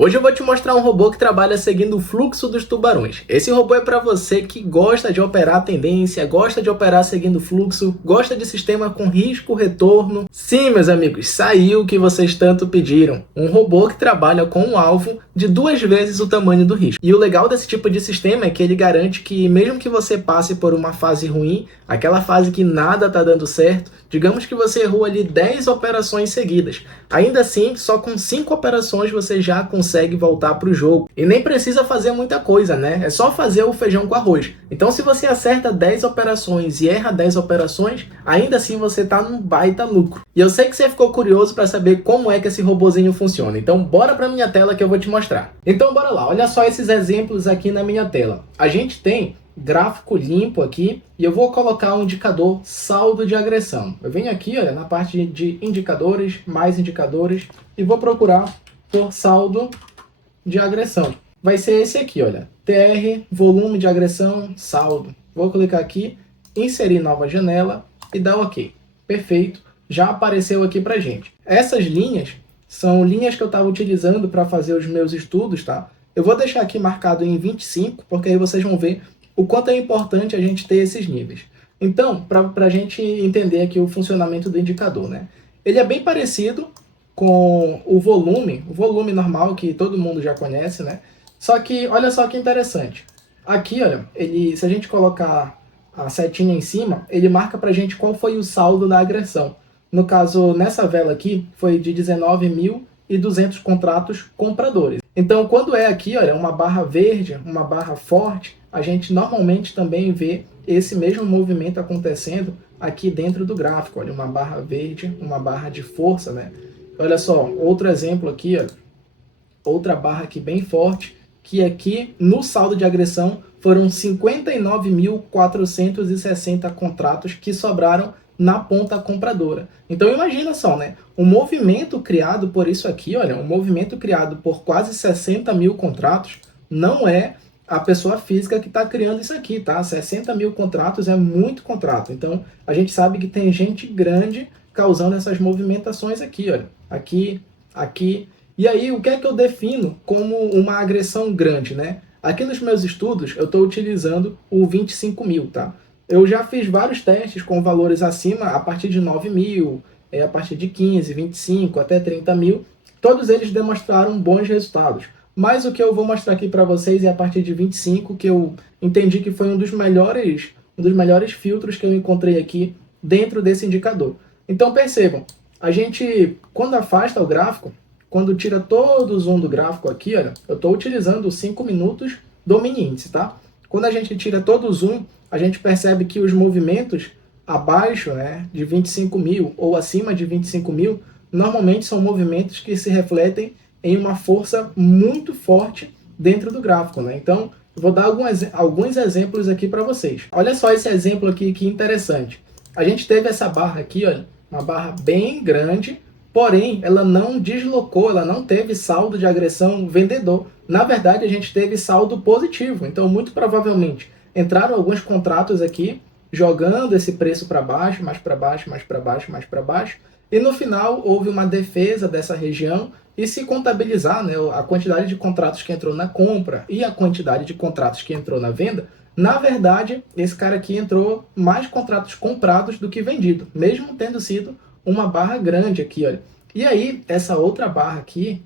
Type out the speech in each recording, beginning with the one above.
Hoje eu vou te mostrar um robô que trabalha seguindo o fluxo dos tubarões. Esse robô é para você que gosta de operar a tendência, gosta de operar seguindo o fluxo, gosta de sistema com risco-retorno. Sim, meus amigos, saiu o que vocês tanto pediram. Um robô que trabalha com um alvo de 2 vezes o tamanho do risco. E o legal desse tipo de sistema é que ele garante que mesmo que você passe por uma fase ruim, aquela fase que nada está dando certo, digamos que você errou ali 10 operações seguidas. Ainda assim, só com 5 operações você já consegue voltar para o jogo. E nem precisa fazer muita coisa, né? É só fazer o feijão com arroz. Então, se você acerta 10 operações e erra 10 operações, ainda assim você está num baita lucro. E eu sei que você ficou curioso para saber como é que esse robozinho funciona. Então, bora para minha tela que eu vou te mostrar. Então, bora lá. Olha só esses exemplos aqui na minha tela. A gente tem gráfico limpo aqui e eu vou colocar um indicador saldo de agressão. Eu venho aqui, olha, na parte de indicadores, mais indicadores e vou procurar por saldo de agressão. Vai ser esse aqui, olha, TR, volume de agressão, saldo. Vou clicar aqui, inserir nova janela e dar OK. Perfeito, já apareceu aqui pra gente. Essas linhas são linhas que eu estava utilizando para fazer os meus estudos, tá? Eu vou deixar aqui marcado em 25, porque aí vocês vão ver o quanto é importante a gente ter esses níveis. Então, para a gente entender aqui o funcionamento do indicador, né? Ele é bem parecido com o volume normal que todo mundo já conhece, né? Só que, olha só que interessante. Aqui, olha, se a gente colocar a setinha em cima, ele marca para a gente qual foi o saldo da agressão. No caso, nessa vela aqui, foi de 19.200 contratos compradores. Então, quando é aqui, olha, uma barra verde, uma barra forte, a gente normalmente também vê esse mesmo movimento acontecendo aqui dentro do gráfico. Olha, uma barra verde, uma barra de força, né? Olha só, outro exemplo aqui, ó, outra barra aqui bem forte, que aqui no saldo de agressão foram 59.460 contratos que sobraram na ponta compradora. Então imagina só, né? Um movimento criado por isso aqui, olha, um movimento criado por quase 60 mil contratos, não é a pessoa física que está criando isso aqui, tá? 60 mil contratos é muito contrato. Então a gente sabe que tem gente grande causando essas movimentações aqui, olha. Aqui, aqui. E aí, o que é que eu defino como uma agressão grande, né? Aqui nos meus estudos, eu estou utilizando o 25 mil, tá? Eu já fiz vários testes com valores acima, a partir de 9 mil, a partir de 15, 25, até 30 mil. Todos eles demonstraram bons resultados. Mas o que eu vou mostrar aqui para vocês é a partir de 25, que eu entendi que foi um dos melhores filtros que eu encontrei aqui dentro desse indicador. Então percebam, a gente, quando afasta o gráfico, quando tira todo o zoom do gráfico aqui, olha, eu estou utilizando 5 minutos do mini índice, tá? Quando a gente tira todo o zoom, a gente percebe que os movimentos abaixo, né, de 25 mil ou acima de 25 mil, normalmente são movimentos que se refletem em uma força muito forte dentro do gráfico, né? Então, eu vou dar alguns exemplos aqui para vocês. Olha só esse exemplo aqui, que interessante. A gente teve essa barra aqui, olha, uma barra bem grande, porém, ela não deslocou, ela não teve saldo de agressão vendedor. Na verdade, a gente teve saldo positivo. Então, muito provavelmente, entraram alguns contratos aqui, jogando esse preço para baixo, mais para baixo, mais para baixo, mais para baixo. E no final, houve uma defesa dessa região. E se contabilizar, né, a quantidade de contratos que entrou na compra e a quantidade de contratos que entrou na venda, na verdade, esse cara aqui entrou mais contratos comprados do que vendido, mesmo tendo sido uma barra grande aqui, olha. E aí, essa outra barra aqui,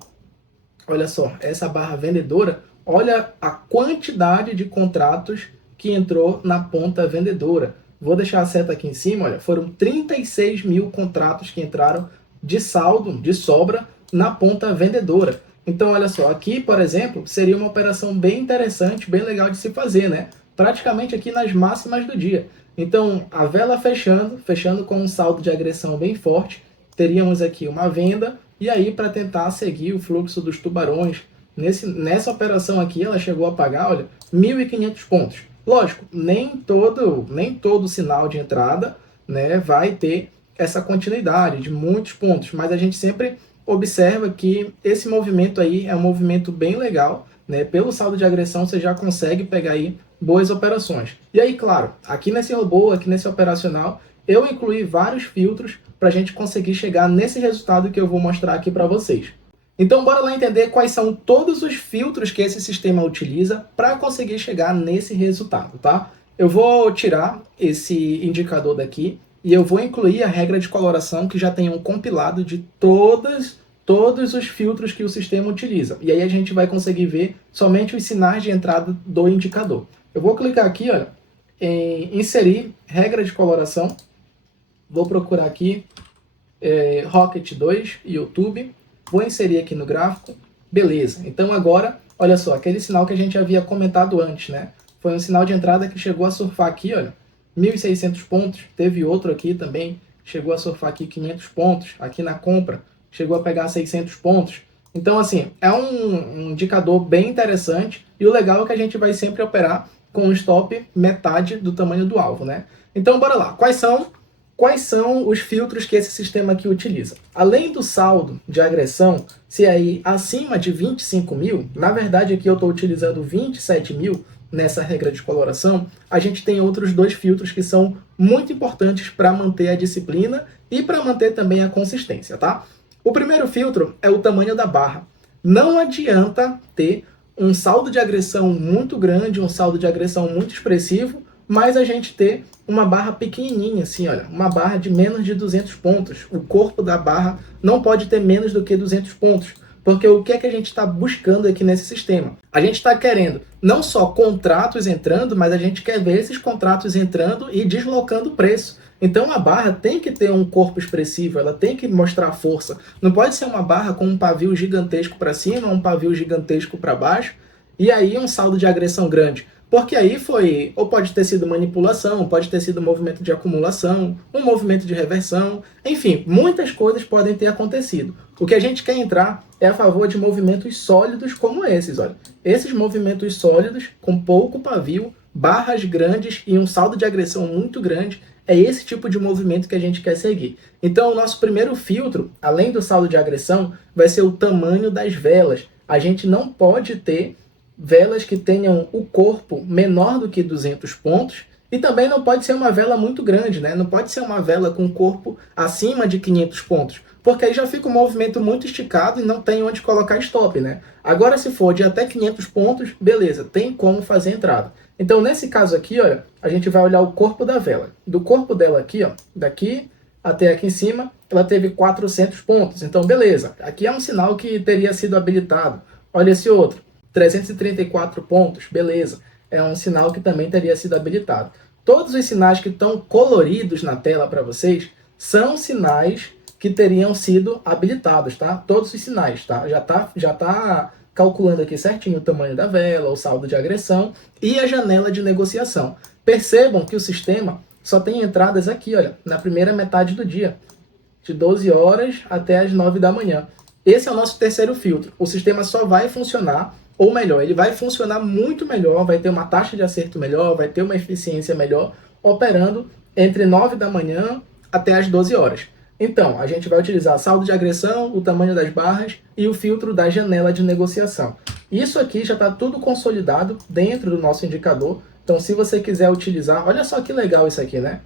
olha só, essa barra vendedora, olha a quantidade de contratos que entrou na ponta vendedora. Vou deixar a seta aqui em cima, olha, foram 36 mil contratos que entraram de saldo, de sobra, na ponta vendedora. Então, olha só, aqui, por exemplo, seria uma operação bem interessante, bem legal de se fazer, né? Praticamente aqui nas máximas do dia. Então, a vela fechando com um saldo de agressão bem forte, teríamos aqui uma venda, e aí para tentar seguir o fluxo dos tubarões, nessa operação aqui, ela chegou a pagar, olha, 1.500 pontos. Lógico, nem todo sinal de entrada, né, vai ter essa continuidade de muitos pontos, mas a gente sempre observa que esse movimento aí é um movimento bem legal, né? Pelo saldo de agressão você já consegue pegar aí boas operações. E aí, claro, aqui nesse robô, aqui nesse operacional, eu incluí vários filtros para a gente conseguir chegar nesse resultado que eu vou mostrar aqui para vocês. Então, bora lá entender quais são todos os filtros que esse sistema utiliza para conseguir chegar nesse resultado, tá? Eu vou tirar esse indicador daqui e eu vou incluir a regra de coloração que já tem um compilado de todos os filtros que o sistema utiliza. E aí a gente vai conseguir ver somente os sinais de entrada do indicador. Eu vou clicar aqui, olha, em inserir regra de coloração. Vou procurar aqui Rocket 2, YouTube. Vou inserir aqui no gráfico. Beleza. Então agora, olha só, aquele sinal que a gente havia comentado antes, né? Foi um sinal de entrada que chegou a surfar aqui, olha, 1.600 pontos. Teve outro aqui também, chegou a surfar aqui 500 pontos. Aqui na compra, chegou a pegar 600 pontos. Então, assim, é um indicador bem interessante. E o legal é que a gente vai sempre operar com um stop metade do tamanho do alvo, né? Então, bora lá. Quais são os filtros que esse sistema aqui utiliza? Além do saldo de agressão, se aí acima de 25 mil, na verdade aqui eu estou utilizando 27 mil nessa regra de coloração, a gente tem outros dois filtros que são muito importantes para manter a disciplina e para manter também a consistência, tá? O primeiro filtro é o tamanho da barra. Não adianta ter um saldo de agressão muito grande, um saldo de agressão muito expressivo, mas a gente ter uma barra pequenininha, assim, olha, uma barra de menos de 200 pontos. O corpo da barra não pode ter menos do que 200 pontos, porque o que é que a gente está buscando aqui nesse sistema? A gente está querendo não só contratos entrando, mas a gente quer ver esses contratos entrando e deslocando o preço. Então a barra tem que ter um corpo expressivo, ela tem que mostrar força. Não pode ser uma barra com um pavio gigantesco para cima, um pavio gigantesco para baixo, e aí um saldo de agressão grande. Porque aí foi, ou pode ter sido manipulação, pode ter sido movimento de acumulação, um movimento de reversão, enfim, muitas coisas podem ter acontecido. O que a gente quer entrar é a favor de movimentos sólidos como esses, olha. Esses movimentos sólidos, com pouco pavio, barras grandes e um saldo de agressão muito grande, é esse tipo de movimento que a gente quer seguir. Então, o nosso primeiro filtro, além do saldo de agressão, vai ser o tamanho das velas. A gente não pode ter velas que tenham o corpo menor do que 200 pontos e também não pode ser uma vela muito grande, né? Não pode ser uma vela com corpo acima de 500 pontos, porque aí já fica um movimento muito esticado e não tem onde colocar stop, né? Agora, se for de até 500 pontos, beleza, tem como fazer entrada. Então, nesse caso aqui, olha, a gente vai olhar o corpo da vela. Do corpo dela aqui, ó, daqui até aqui em cima, ela teve 400 pontos. Então, beleza, aqui é um sinal que teria sido habilitado. Olha esse outro. 334 pontos, beleza. É um sinal que também teria sido habilitado. Todos os sinais que estão coloridos na tela para vocês são sinais que teriam sido habilitados, tá? Todos os sinais, tá? Já tá calculando aqui certinho o tamanho da vela, o saldo de agressão e a janela de negociação. Percebam que o sistema só tem entradas aqui, olha, na primeira metade do dia, de 12 horas até as 9 da manhã. Esse é o nosso terceiro filtro. O sistema só vai funcionar, ou melhor, ele vai funcionar muito melhor, vai ter uma taxa de acerto melhor, vai ter uma eficiência melhor, operando entre 9 da manhã até as 12 horas. Então, a gente vai utilizar saldo de agressão, o tamanho das barras e o filtro da janela de negociação. Isso aqui já está tudo consolidado dentro do nosso indicador. Então, se você quiser utilizar, olha só que legal isso aqui, né?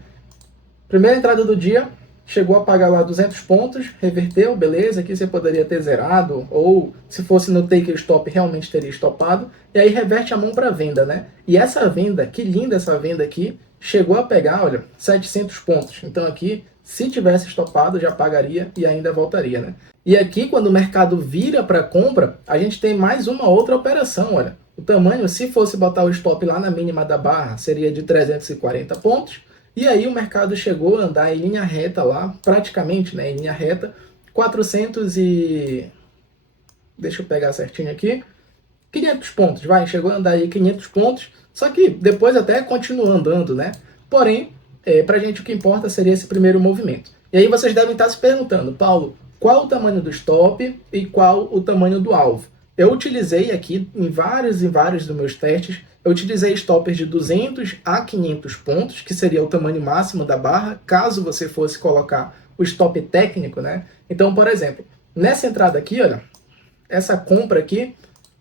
Primeira entrada do dia, chegou a pagar lá 200 pontos, reverteu, beleza, aqui você poderia ter zerado, ou se fosse no take stop, realmente teria estopado, e aí reverte a mão para venda, né? E essa venda, que linda essa venda aqui, chegou a pegar, olha, 700 pontos. Então aqui, se tivesse estopado, já pagaria e ainda voltaria, né? E aqui, quando o mercado vira para compra, a gente tem mais uma outra operação, olha. O tamanho, se fosse botar o stop lá na mínima da barra, seria de 340 pontos, e aí o mercado chegou a andar em linha reta lá, praticamente, né, em linha reta, 400 e... deixa eu pegar certinho aqui, 500 pontos, vai, chegou a andar aí 500 pontos, só que depois até continua andando, né? Porém, pra gente o que importa seria esse primeiro movimento. E aí vocês devem estar se perguntando, Paulo, qual o tamanho do stop e qual o tamanho do alvo? Eu utilizei aqui em vários dos meus testes, eu utilizei stoppers de 200 a 500 pontos, que seria o tamanho máximo da barra, caso você fosse colocar o stop técnico, né? Então, por exemplo, nessa entrada aqui, olha, essa compra aqui,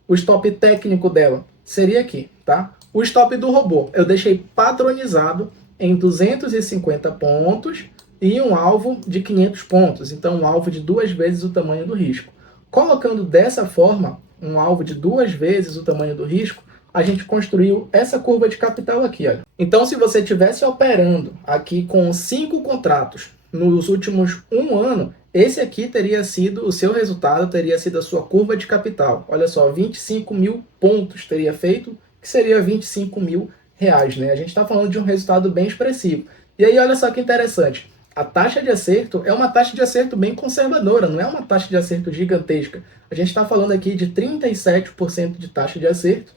o stop técnico dela seria aqui, tá? O stop do robô eu deixei padronizado em 250 pontos e um alvo de 500 pontos, então um alvo de 2 vezes o tamanho do risco. colocando dessa forma um alvo de 2 vezes o tamanho do risco, a gente construiu essa curva de capital aqui, olha. Então, se você estivesse operando aqui com 5 contratos nos últimos 1 ano, esse aqui teria sido o seu resultado, teria sido a sua curva de capital. Olha só, 25 mil pontos teria feito, que seria 25 mil reais, né? A gente está falando de um resultado bem expressivo. E aí, olha só que interessante. A taxa de acerto é uma taxa de acerto bem conservadora, não é uma taxa de acerto gigantesca. A gente está falando aqui de 37% de taxa de acerto,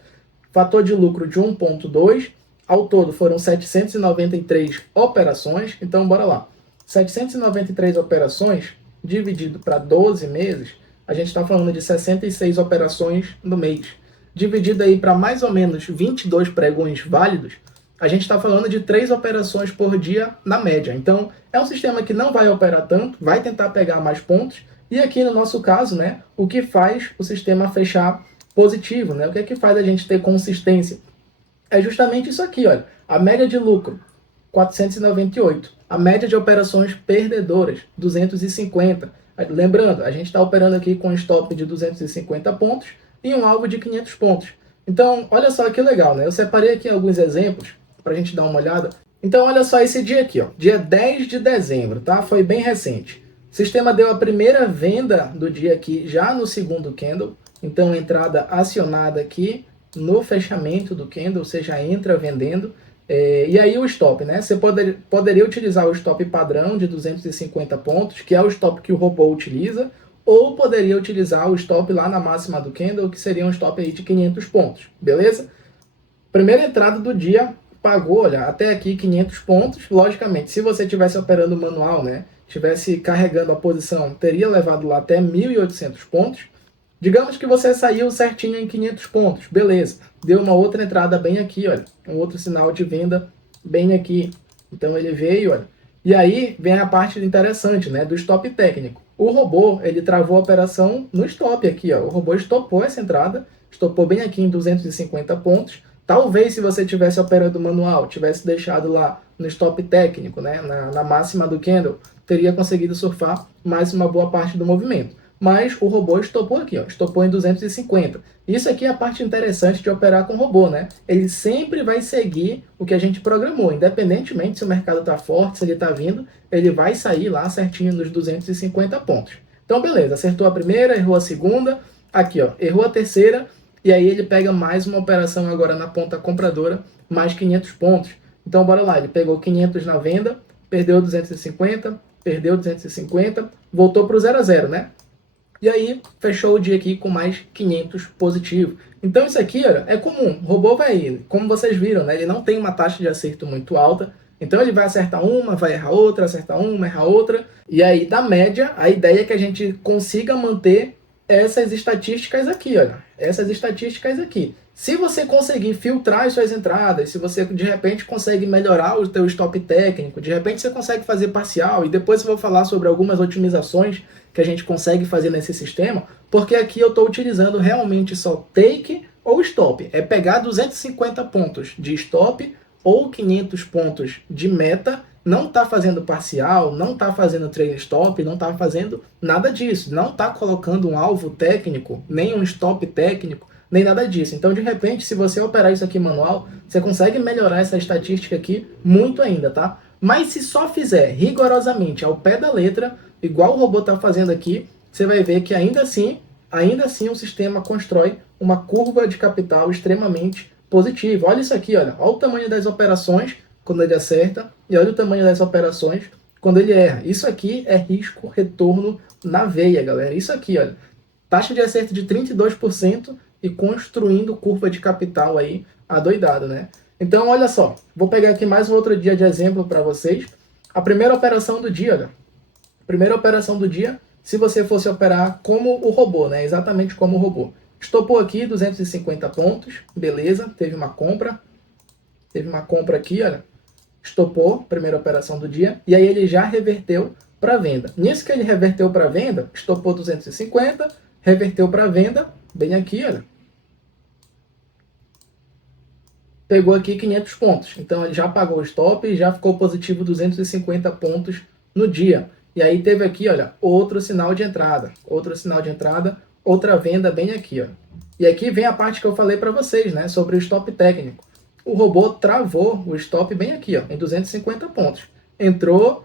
fator de lucro de 1,2, ao todo foram 793 operações, então bora lá. 793 operações dividido para 12 meses, a gente está falando de 66 operações no mês. Dividido aí para mais ou menos 22 pregões válidos, a gente está falando de 3 operações por dia na média. Então, é um sistema que não vai operar tanto, vai tentar pegar mais pontos. E aqui no nosso caso, né, o que faz o sistema fechar positivo, né? O que é que faz a gente ter consistência? É justamente isso aqui, olha. A média de lucro, 498. A média de operações perdedoras, 250. Lembrando, a gente está operando aqui com um stop de 250 pontos e um alvo de 500 pontos. Então, olha só que legal, né? Eu separei aqui alguns exemplos para a gente dar uma olhada. Então, olha só esse dia aqui, ó, dia 10 de dezembro, tá? Foi bem recente. O sistema deu a primeira venda do dia aqui já no segundo candle. Então, entrada acionada aqui no fechamento do candle, ou seja, entra vendendo. E aí o stop, né? Você poderia utilizar o stop padrão de 250 pontos, que é o stop que o robô utiliza, ou poderia utilizar o stop lá na máxima do candle, que seria um stop aí de 500 pontos, beleza? Primeira entrada do dia, pagou, olha, até aqui 500 pontos. Logicamente, se você estivesse operando manual, né, estivesse carregando a posição, teria levado lá até 1.800 pontos. Digamos que você saiu certinho em 500 pontos, beleza. Deu uma outra entrada bem aqui, olha, um outro sinal de venda bem aqui. Então ele veio, olha. E aí vem a parte interessante, né, do stop técnico. O robô, ele travou a operação no stop aqui, ó. O robô estopou essa entrada, estopou bem aqui em 250 pontos. Talvez se você tivesse operando manual, tivesse deixado lá no stop técnico, né, na máxima do candle, teria conseguido surfar mais uma boa parte do movimento. Mas o robô estopou aqui, ó, estopou em 250. Isso aqui é a parte interessante de operar com robô, né? Ele sempre vai seguir o que a gente programou, independentemente se o mercado está forte, se ele está vindo, ele vai sair lá certinho nos 250 pontos. Então, beleza, acertou a primeira, errou a segunda, aqui, ó, errou a terceira, e aí ele pega mais uma operação agora na ponta compradora, mais 500 pontos. Então, bora lá, ele pegou 500 na venda, perdeu 250, perdeu 250, voltou para o 0 a 0, né? E aí, fechou o dia aqui com mais 500 positivo. Então, isso aqui, olha, é comum. O robô vai, como vocês viram, né? Ele não tem uma taxa de acerto muito alta. Então, ele vai acertar uma, vai errar outra, acertar uma, errar outra. E aí, da média, a ideia é que a gente consiga manter essas estatísticas aqui, olha. Essas estatísticas aqui. Se você conseguir filtrar as suas entradas, se você, de repente, consegue melhorar o teu stop técnico, de repente você consegue fazer parcial, e depois eu vou falar sobre algumas otimizações que a gente consegue fazer nesse sistema, porque aqui eu estou utilizando realmente só take ou stop. É pegar 250 pontos de stop ou 500 pontos de meta, não está fazendo parcial, não está fazendo trail stop, não está fazendo nada disso, não está colocando um alvo técnico, nem um stop técnico, nem nada disso. Então, de repente, se você operar isso aqui manual, você consegue melhorar essa estatística aqui muito ainda, tá? Mas se só fizer rigorosamente ao pé da letra, igual o robô está fazendo aqui, você vai ver que ainda assim o sistema constrói uma curva de capital extremamente positiva. Olha isso aqui, olha o tamanho das operações quando ele acerta e olha o tamanho das operações quando ele erra. Isso aqui é risco-retorno na veia, galera. Isso aqui, olha, taxa de acerto de 32% e construindo curva de capital aí adoidado, né? Então, olha só, vou pegar aqui mais um outro dia de exemplo para vocês. A primeira operação do dia, olha. Primeira operação do dia, se você fosse operar como o robô, né? Exatamente como o robô. Estopou aqui 250 pontos, beleza, teve uma compra aqui, olha. Estopou, primeira operação do dia, e aí ele já reverteu para venda. Nisso que ele reverteu para venda, estopou 250, reverteu para venda, bem aqui, olha. Pegou aqui 500 pontos. Então ele já pagou o stop e já ficou positivo 250 pontos no dia. E aí teve aqui, olha, outro sinal de entrada. Outro sinal de entrada outra venda bem aqui, ó. E aqui vem a parte que eu falei para vocês, né, sobre o stop técnico. O robô travou o stop bem aqui, ó, em 250 pontos. Entrou,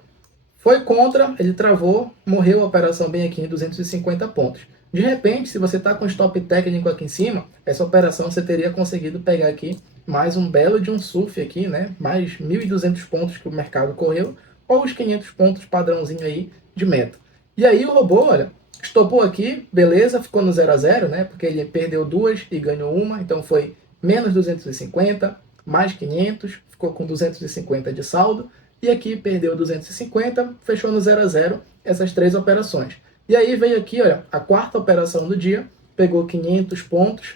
foi contra, ele travou, morreu a operação bem aqui em 250 pontos. De repente, se você está com stop técnico aqui em cima, essa operação você teria conseguido pegar aqui mais um belo de um surf aqui, né? Mais 1.200 pontos que o mercado correu, ou os 500 pontos padrãozinho aí de meta. E aí o robô, olha, estopou aqui, beleza, ficou no 0 a 0, né? Porque ele perdeu duas e ganhou uma, então foi menos 250, mais 500, ficou com 250 de saldo. E aqui perdeu 250, fechou no 0 a 0 essas três operações. E aí veio aqui, olha, a quarta operação do dia, pegou 500 pontos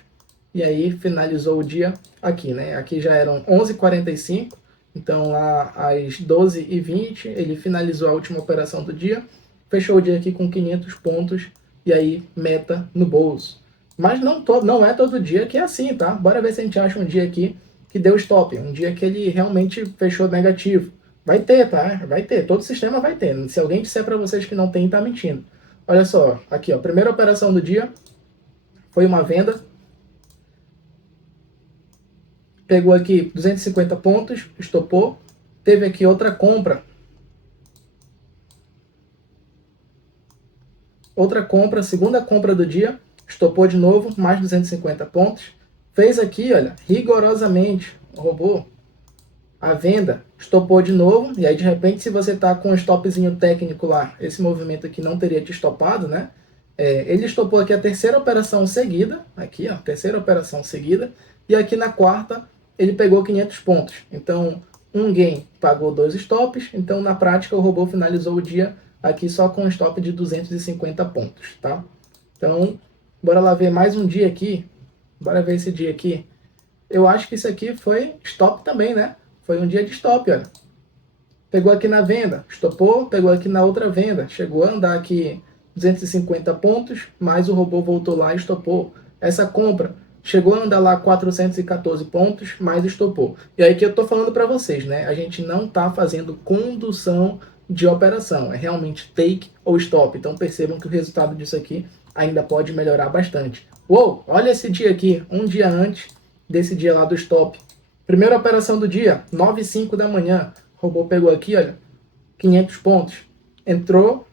e aí finalizou o dia aqui, né? Aqui já eram 11h45, então lá às 12h20 ele finalizou a última operação do dia, fechou o dia aqui com 500 pontos e aí meta no bolso. Mas não é todo dia que é assim, tá? Bora ver se a gente acha um dia aqui que deu stop, um dia que ele realmente fechou negativo. Vai ter, tá? Vai ter. Todo sistema vai ter. Se alguém disser para vocês que não tem, tá mentindo. Olha só, aqui, ó. Primeira operação do dia foi uma venda. Pegou aqui 250 pontos, estopou. Teve aqui outra compra. Outra compra, segunda compra do dia. Estopou de novo, mais 250 pontos. Fez aqui, olha, rigorosamente, o robô, a venda, estopou de novo, e aí de repente se você está com um stopzinho técnico lá, esse movimento aqui não teria te estopado, né? Ele estopou aqui a terceira operação seguida, aqui ó, terceira operação seguida, e aqui na quarta ele pegou 500 pontos. Então um gain pagou 2 stops, então na prática o robô finalizou o dia aqui só com um stop de 250 pontos, tá? Então, bora lá ver mais um dia aqui, bora ver esse dia aqui. Eu acho que isso aqui foi stop também, né? Foi um dia de stop, olha. Pegou aqui na venda, estopou, pegou aqui na outra venda, chegou a andar aqui 250 pontos, mas o robô voltou lá e estopou. Essa compra chegou a andar lá 414 pontos, mas estopou. E aí que eu tô falando para vocês, né? A gente não tá fazendo condução de operação, é realmente take ou stop. Então percebam que o resultado disso aqui ainda pode melhorar bastante. Uou, olha esse dia aqui, um dia antes desse dia lá do stop. Primeira operação do dia, 9h05 da manhã. O robô pegou aqui, olha, 500 pontos. Entrou,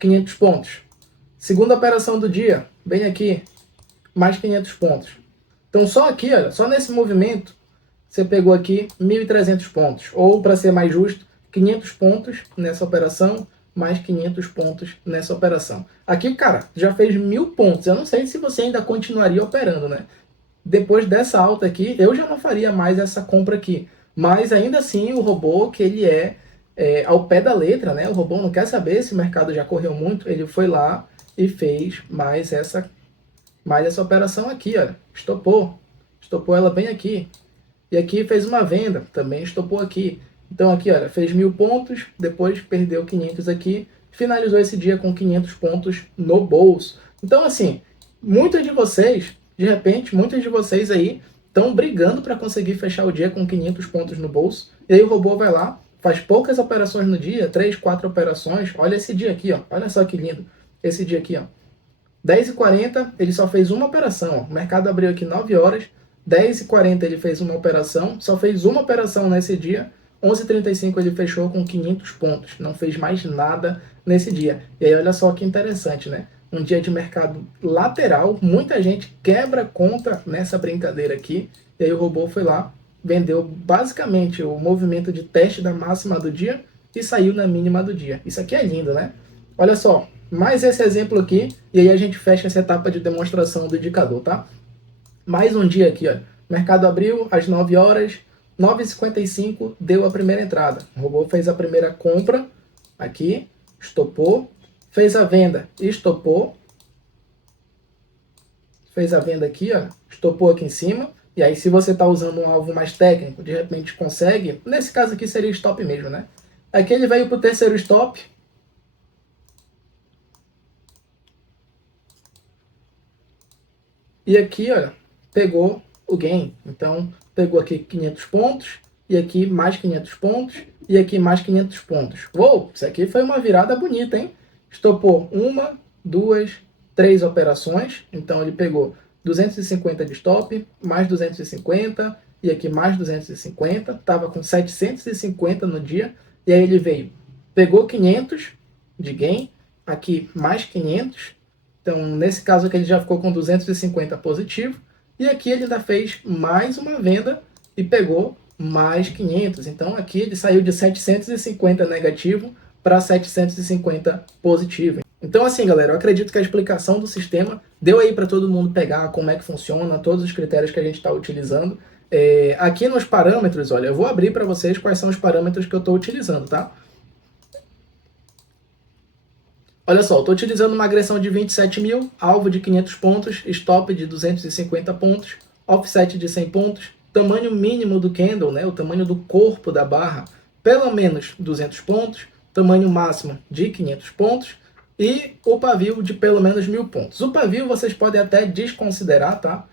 500 pontos. Segunda operação do dia, bem aqui, mais 500 pontos. Então só aqui, olha, só nesse movimento, você pegou aqui 1.300 pontos. Ou, para ser mais justo, 500 pontos nessa operação, mais 500 pontos nessa operação. Aqui, cara, já fez 1.000 pontos. Eu não sei se você ainda continuaria operando, né? Depois dessa alta aqui, eu já não faria mais essa compra aqui. Mas ainda assim, o robô, que ele ao pé da letra, né? O robô não quer saber se o mercado já correu muito. Ele foi lá e fez mais essa operação aqui, olha. Estopou. Estopou ela bem aqui. E aqui fez uma venda, também estopou aqui. Então aqui, olha, fez 1.000 pontos, depois perdeu 500 aqui, finalizou esse dia com 500 pontos no bolso. Então assim, muitos de vocês, de repente, muitos de vocês aí estão brigando para conseguir fechar o dia com 500 pontos no bolso. E aí o robô vai lá, faz poucas operações no dia, 3, 4 operações. Olha esse dia aqui, ó. Olha só que lindo. Esse dia aqui, ó. 10h40, ele só fez uma operação. Ó. O mercado abriu aqui 9 horas. 10h40 ele fez uma operação, só fez uma operação nesse dia. 11h35 ele fechou com 500 pontos, não fez mais nada nesse dia. E aí olha só que interessante, né? Um dia de mercado lateral, muita gente quebra conta nessa brincadeira aqui, e aí o robô foi lá, vendeu basicamente o movimento de teste da máxima do dia e saiu na mínima do dia. Isso aqui é lindo, né? Olha só, mais esse exemplo aqui, e aí a gente fecha essa etapa de demonstração do indicador, tá? Mais um dia aqui, ó. O mercado abriu às 9 horas, 9h55 deu a primeira entrada. O robô fez a primeira compra aqui, estopou, fez a venda, estopou, fez a venda aqui, ó, estopou aqui em cima. E aí se você está usando um alvo mais técnico, de repente consegue, nesse caso aqui seria stop mesmo, né? Aqui ele veio para o terceiro stop. E aqui, olha, pegou o gain. Então, pegou aqui 500 pontos, e aqui mais 500 pontos, e aqui mais 500 pontos. Uou, isso aqui foi uma virada bonita, hein? estopou uma, duas, três operações. Então ele pegou 250 de stop, mais 250, e aqui mais 250, estava com 750 no dia, e aí ele veio, pegou 500 de gain, aqui mais 500, então nesse caso aqui ele já ficou com 250 positivo, e aqui ele ainda fez mais uma venda e pegou mais 500, então aqui ele saiu de 750 negativo para 750 positivo. Então assim, galera, eu acredito que a explicação do sistema deu aí para todo mundo pegar como é que funciona, todos os critérios que a gente está utilizando. Aqui nos parâmetros, olha, eu vou abrir para vocês quais são os parâmetros que eu estou utilizando, tá? Olha só, estou utilizando uma agressão de 27 mil, alvo de 500 pontos, stop de 250 pontos, offset de 100 pontos, tamanho mínimo do candle, né, o tamanho do corpo da barra, pelo menos 200 pontos, tamanho máximo de 500 pontos, e o pavio de pelo menos 1000 pontos. O pavio vocês podem até desconsiderar, tá?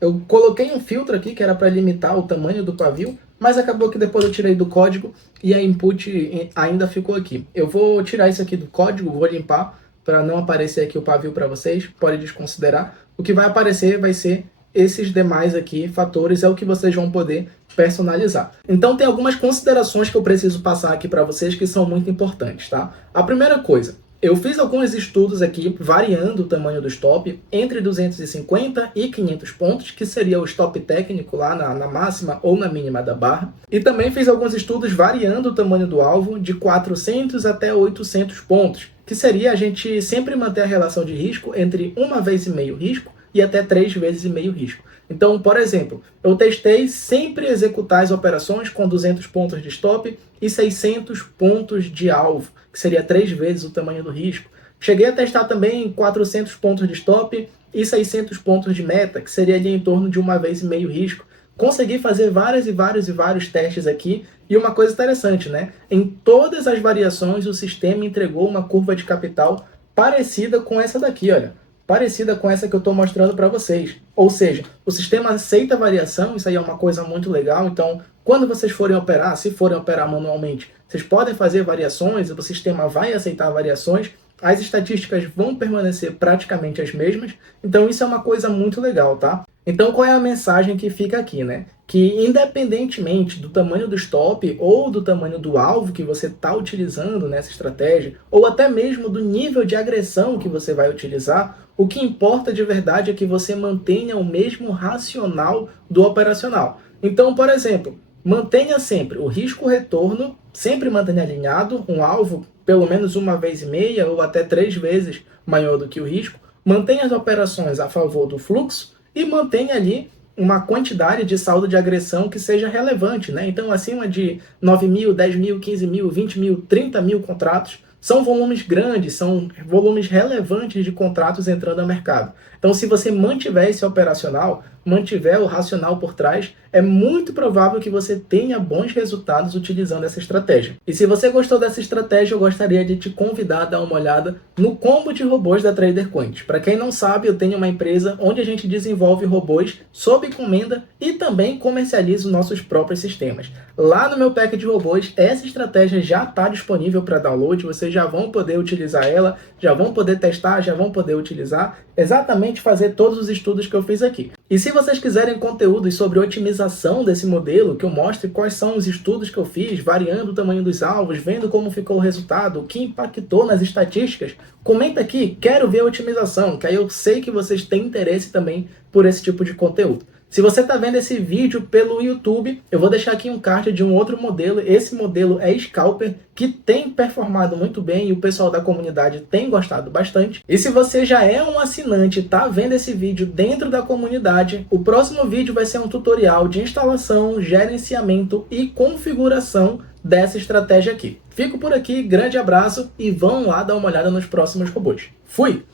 Eu coloquei um filtro aqui que era para limitar o tamanho do pavio, mas acabou que depois eu tirei do código e a input ainda ficou aqui. Eu vou tirar isso aqui do código, vou limpar para não aparecer aqui o pavio para vocês, pode desconsiderar. O que vai aparecer vai ser esses demais aqui fatores, é o que vocês vão poder personalizar. Então tem algumas considerações que eu preciso passar aqui para vocês que são muito importantes, tá? A primeira coisa, eu fiz alguns estudos aqui variando o tamanho do stop entre 250 e 500 pontos, que seria o stop técnico lá na máxima ou na mínima da barra. E também fiz alguns estudos variando o tamanho do alvo de 400 até 800 pontos, que seria a gente sempre manter a relação de risco entre 1,5 vezes risco e até 3,5 vezes risco. Então, por exemplo, eu testei sempre executar as operações com 200 pontos de stop e 600 pontos de alvo, que seria 3 vezes o tamanho do risco. Cheguei a testar também 400 pontos de stop e 600 pontos de meta, que seria ali em torno de 1,5 vezes risco. Consegui fazer vários testes aqui, e uma coisa interessante, né? Em todas as variações, o sistema entregou uma curva de capital parecida com essa daqui, olha. Parecida com essa que eu estou mostrando para vocês. Ou seja, o sistema aceita variação, isso aí é uma coisa muito legal. Então, quando vocês forem operar, se forem operar manualmente, vocês podem fazer variações, o sistema vai aceitar variações, as estatísticas vão permanecer praticamente as mesmas. Então, isso é uma coisa muito legal, tá? Então, qual é a mensagem que fica aqui, né? Que independentemente do tamanho do stop ou do tamanho do alvo que você está utilizando nessa estratégia, ou até mesmo do nível de agressão que você vai utilizar, o que importa de verdade é que você mantenha o mesmo racional do operacional. Então, por exemplo, mantenha sempre o risco-retorno, sempre mantenha alinhado, um alvo pelo menos 1,5 vezes ou até 3 vezes maior do que o risco, mantenha as operações a favor do fluxo e mantenha ali uma quantidade de saldo de agressão que seja relevante, né? Então, acima de 9 mil, 10 mil, 15 mil, 20 mil, 30 mil contratos, são volumes grandes, são volumes relevantes de contratos entrando ao mercado. Então, se você mantiver esse operacional, mantiver o racional por trás, é muito provável que você tenha bons resultados utilizando essa estratégia. E se você gostou dessa estratégia, eu gostaria de te convidar a dar uma olhada no combo de robôs da TraderQuant. Para quem não sabe, eu tenho uma empresa onde a gente desenvolve robôs sob encomenda e também comercializa nossos próprios sistemas. Lá no meu pack de robôs, essa estratégia já está disponível para download, vocês já vão poder utilizar ela, já vão poder testar, já vão poder utilizar, exatamente fazer todos os estudos que eu fiz aqui. E se vocês quiserem conteúdos sobre otimização desse modelo, que eu mostre quais são os estudos que eu fiz, variando o tamanho dos alvos, vendo como ficou o resultado, o que impactou nas estatísticas, comenta aqui, quero ver a otimização, que aí eu sei que vocês têm interesse também por esse tipo de conteúdo. Se você está vendo esse vídeo pelo YouTube, eu vou deixar aqui um card de um outro modelo. Esse modelo é Scalper, que tem performado muito bem e o pessoal da comunidade tem gostado bastante. E se você já é um assinante e está vendo esse vídeo dentro da comunidade, o próximo vídeo vai ser um tutorial de instalação, gerenciamento e configuração dessa estratégia aqui. Fico por aqui, grande abraço e vão lá dar uma olhada nos próximos robôs. Fui!